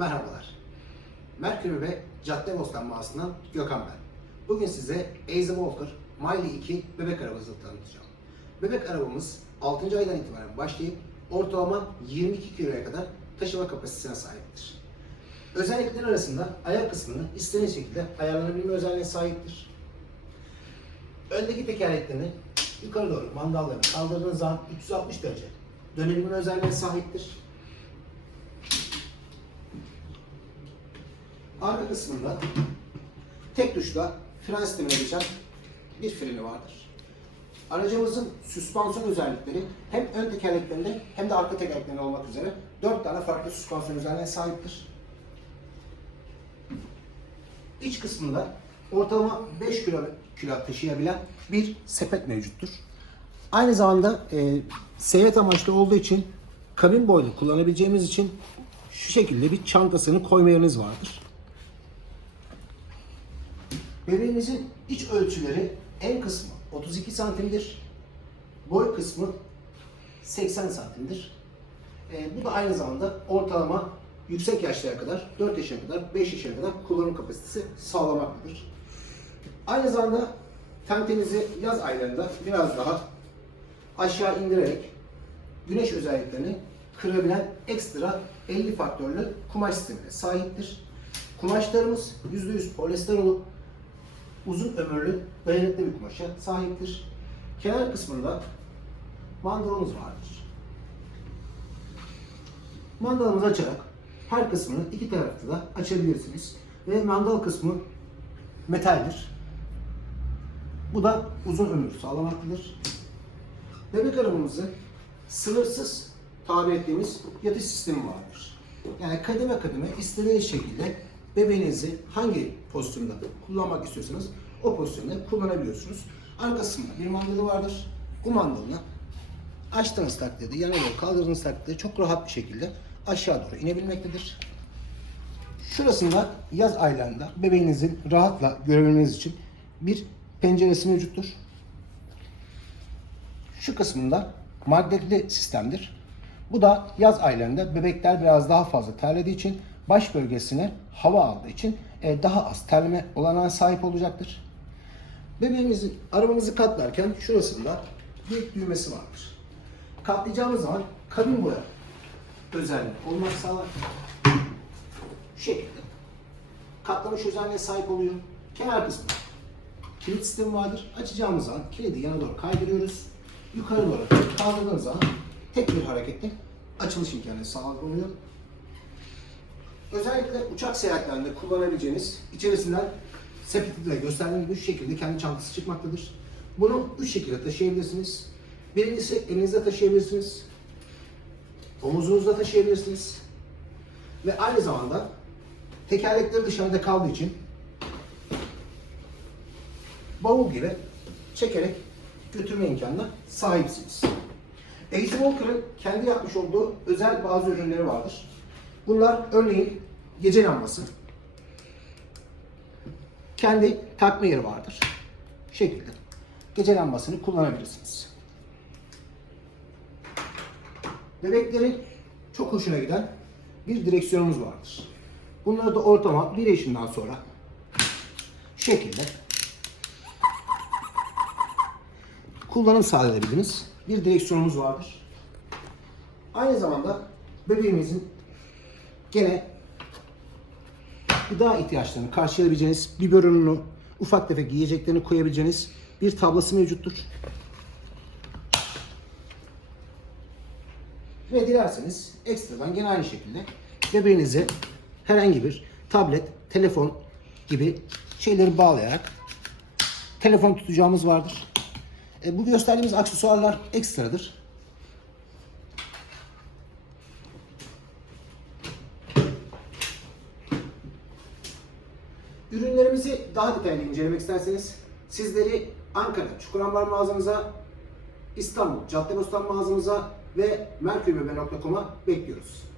Merhabalar. Merkür ve Caddebostan mağazasından Gökhan ben. Bugün size Ace Walker Miley 2 bebek arabasını tanıtacağım. Bebek arabamız 6. aydan itibaren başlayıp ortalama 22 kiloya kadar taşıma kapasitesine sahiptir. Özellikleri arasında ayak kısmını istediğiniz şekilde ayarlanabilme özelliğine sahiptir. Öndeki tekerleklerini yukarı doğru mandallarını kaldırdığınız zaman 360 derece dönebilme özelliğine sahiptir. Arka kısmında tek tuşla fren sistemine geçen bir freni vardır. Aracımızın süspansiyon özellikleri hem ön tekerleklerinde hem de arka tekerleklerinde olmak üzere 4 tane farklı süspansiyon özelliğine sahiptir. İç kısmında ortalama 5 kilo, kilo taşıyabilen bir sepet mevcuttur. Aynı zamanda e, seyahat amaçlı olduğu için kabin boylu kullanabileceğimiz için şu şekilde bir çantasını koyma yeriniz vardır. Bebeğimizin iç ölçüleri en kısmı 32 santimdir. Boy kısmı 80 santimdir. E, bu da aynı zamanda ortalama yüksek yaşlara kadar, 4 yaşına kadar, 5 yaşına kadar kullanım kapasitesi sağlamaktadır. Aynı zamanda tentenizi yaz aylarında biraz daha aşağı indirerek güneş özelliklerini kırabilen ekstra 50 faktörlü kumaş sistemine sahiptir. Kumaşlarımız %100 polyester olup uzun ömürlü dayanıklı bir kumaşa sahiptir. Kenar kısmında mandalımız vardır. Mandalımızı açarak her kısmını iki tarafta da açabilirsiniz. Ve mandal kısmı metaldir. Bu da uzun ömür sağlamaktadır. Bebek arabamızı sınırsız tabir ettiğimiz yatış sistemi vardır. Yani kademe kademe istediğiniz şekilde bebeğinizi hangi pozisyonda kullanmak istiyorsanız o pozisyonda kullanabiliyorsunuz. Arkasında bir mandalı vardır. Bu mandalını açtığınız takdirde, yana doğru kaldırdığınız takdirde çok rahat bir şekilde aşağı doğru inebilmektedir. Şurasında yaz aylarında bebeğinizin rahatla görebilmeniz için bir penceresi mevcuttur. Şu kısmında magnetli sistemdir. Bu da yaz aylarında bebekler biraz daha fazla terlediği için baş bölgesine hava aldığı için e, daha az terleme olanağı sahip olacaktır. Bebeğimizin arabamızı katlarken şurasında bir düğmesi vardır. Katlayacağımız zaman kabin boya özelliği olmak sağlar. Şu şekilde. Katlamış özelliğe sahip oluyor. Kenar kısmı kilit sistemi vardır. Açacağımız zaman kilidi yana doğru kaydırıyoruz. Yukarı doğru kaldırdığımız zaman tek bir harekette açılış imkanı sağlanıyor. Özellikle uçak seyahatlerinde kullanabileceğiniz içerisinden sepeti de gösterdiğim gibi şu şekilde kendi çantası çıkmaktadır. Bunu üç şekilde taşıyabilirsiniz. Birincisi elinizde taşıyabilirsiniz. Omuzunuzda taşıyabilirsiniz. Ve aynı zamanda tekerlekleri dışarıda kaldığı için bavul gibi çekerek götürme imkanına sahipsiniz. Ace Walker'ın kendi yapmış olduğu özel bazı ürünleri vardır. Bunlar örneğin gece lambası. Kendi takma yeri vardır. Şekilde. Gece lambasını kullanabilirsiniz. Bebeklerin çok hoşuna giden bir direksiyonumuz vardır. Bunları da ortama 1 yaşından sonra şekilde kullanım sağlayabildiğiniz bir direksiyonumuz vardır. Aynı zamanda bebeğimizin gene gıda ihtiyaçlarını karşılayabileceğiniz biberonunu, ufak tefek yiyeceklerini koyabileceğiniz bir tablası mevcuttur. Ve dilerseniz ekstradan gene aynı şekilde bebeğinize herhangi bir tablet, telefon gibi şeyleri bağlayarak telefon tutacağımız vardır. E, bu gösterdiğimiz aksesuarlar ekstradır. Ürünlerimizi daha detaylı incelemek isterseniz sizleri Ankara Çukurambar mağazamıza, İstanbul Caddebostan mağazamıza ve merkurbebe.com'a bekliyoruz.